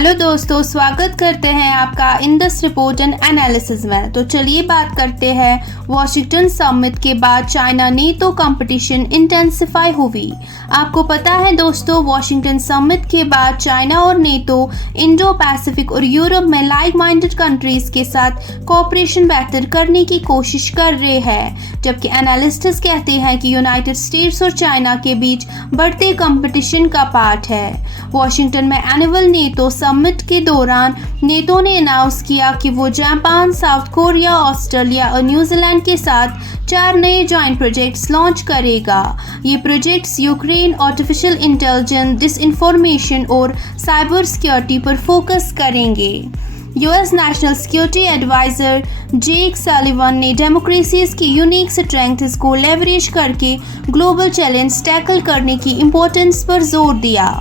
Hello दोस्तों, स्वागत करते हैं आपका in this report and analysis में। तो चलिए बात करते हैं वॉशिंगटन समिट के बाद चाइना नेटो कंपटीशन इंटेंसिफाई हुई। आपको पता है दोस्तों, वॉशिंगटन समिट के बाद चाइना और नेटो इंडो पैसिफिक और यूरोप में लाइक माइंडेड कंट्रीज के साथ कोऑपरेशन बेहतर करने की कोशिश कर रहे हैं, जबकि एनालिस्ट्स कहते हैं कि यूनाइटेड स्टेट्स और चाइना के बीच बढ़ते कंपटीशन का पार्ट है। वॉशिंगटन में एनुअल नेटो समिट के दौरान नेटो ने अनाउंस किया कि वो जापान, साउथ कोरिया, ऑस्ट्रेलिया और न्यूजीलैंड के साथ 4 नए जॉइंट प्रोजेक्ट्स लॉन्च करेगा। ये projects Ukraine, artificial intelligence, disinformation और साइबर सिक्योरिटी पर फोकस करेंगे। यूएस नेशनल सिक्योरिटी एडवाइजर जेक सलिवन ने डेमोक्रेसीज की यूनिक स्ट्रेंथ्स को लेवरेज करके ग्लोबल चैलेंज टैकल करने की इम्पोर्टेंस पर जोर दिया।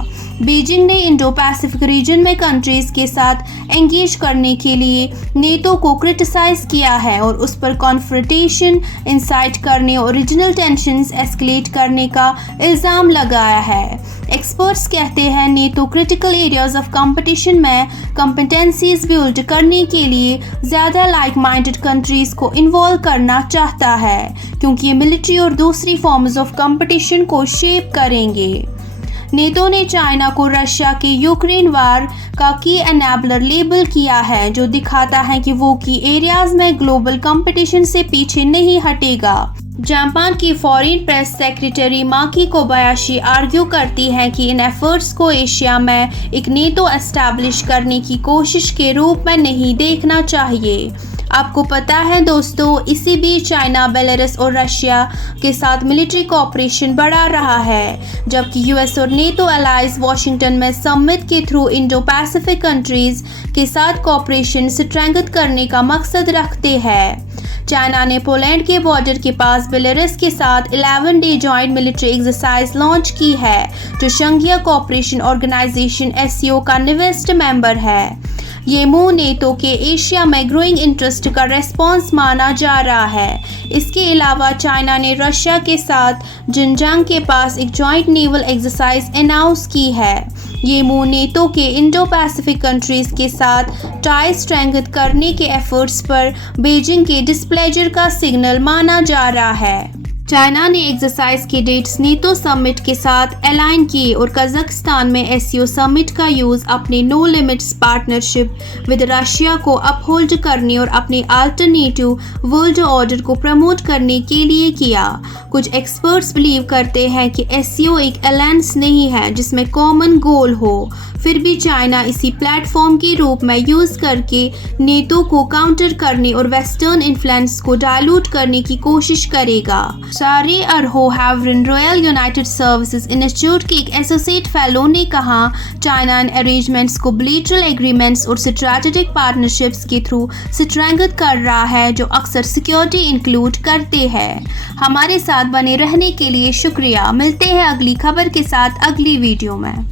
बीजिंग ने इंडो पैसिफिक रीजन में कंट्रीज के साथ एंगेज करने के लिए नेटो को क्रिटिसाइज किया है और उस पर कॉन्फ्रंटेशन इंसाइट करने और रीजनल टेंशंस एस्केलेट करने का इल्ज़ाम लगाया है। एक्सपर्ट्स कहते हैं NATO critical areas of competition में कॉम्पिटेंसीज बिल्ड करने के लिए ज़्यादा लाइक माइंडेड कंट्रीज को इन्वॉल्व करना चाहता है, क्योंकि ये मिलिट्री और दूसरी फॉर्म्स ऑफ कंपटीशन को शेप करेंगे। नेटो ने चाइना को रशिया के यूक्रेन वार का की एनेबलर लेबल किया है, जो दिखाता है कि वो की एरियाज में ग्लोबल कंपटीशन से पीछे नहीं हटेगा। जापान की foreign press secretary Maki Kobayashi argue करती हैं कि इन एफर्ट्स को एशिया में एक नेटो एस्टैब्लिश करने की कोशिश के रूप में नहीं देखना चाहिए। आपको पता है दोस्तों, इसी बीच चाइना, बेलारूस और रशिया के साथ मिलिट्री कोऑपरेशन बढ़ा रहा है, जबकि यूएस और नेटो अलाइज वॉशिंगटन में समिट के थ्रू इंडो पैसिफिक कंट्रीज के साथ कोऑपरेशन स्ट्रेंथन करने का मकसद रखते हैं। चाइना ने पोलैंड के बॉर्डर के पास बेलारूस के साथ 11 day joint military exercise launch की है, जो शंघाई कोऑपरेशन ऑर्गेनाइजेशन एससीओ का नवेस्ट मेंबर है। ये मूव नेटो के एशिया में ग्रोइंग इंटरेस्ट का रेस्पॉन्स माना जा रहा है। इसके अलावा चाइना ने रशिया के साथ जिनजियांग के पास एक जॉइंट नेवल एक्सरसाइज अनाउंस की है। ये मूव नेटो के इंडो पैसिफिक कंट्रीज के साथ टाई स्ट्रेंथन करने के एफर्ट्स पर बीजिंग के डिस्प्लेजर का सिग्नल माना जा रहा है। चाइना ने एक्सरसाइज के डेट्स नेटो समिट के साथ अलाइन किए और कजाकिस्तान में एससीओ समिट का यूज अपने no limits partnership with Russia को अपहोल्ड करने और अपने अल्टरनेटिव वर्ल्ड ऑर्डर को प्रमोट करने के लिए किया। कुछ एक्सपर्ट्स बिलीव करते हैं कि एससीओ एक अलायंस नहीं है जिसमें कॉमन गोल हो, फिर भी चाइना इसी प्लेटफॉर्म के रूप में यूज करके नेटो को काउंटर करने और वेस्टर्न इन्फ्लुएंस को डायलूट करने की कोशिश करेगा। सारे अरहो हैवरिन रॉयल यूनाइटेड सर्विसेज इंस्टीट्यूट के एक एसोसिएट फेलो ने कहा, चाइना इन अरेंजमेंट्स को बिलेटरल एग्रीमेंट्स और स्ट्रैटेजिक पार्टनरशिप्स के थ्रू स्ट्रेंथन कर रहा है, जो अक्सर सिक्योरिटी इंक्लूड करते हैं। हमारे साथ बने रहने के लिए शुक्रिया। मिलते हैं अगली खबर के साथ अगली वीडियो में।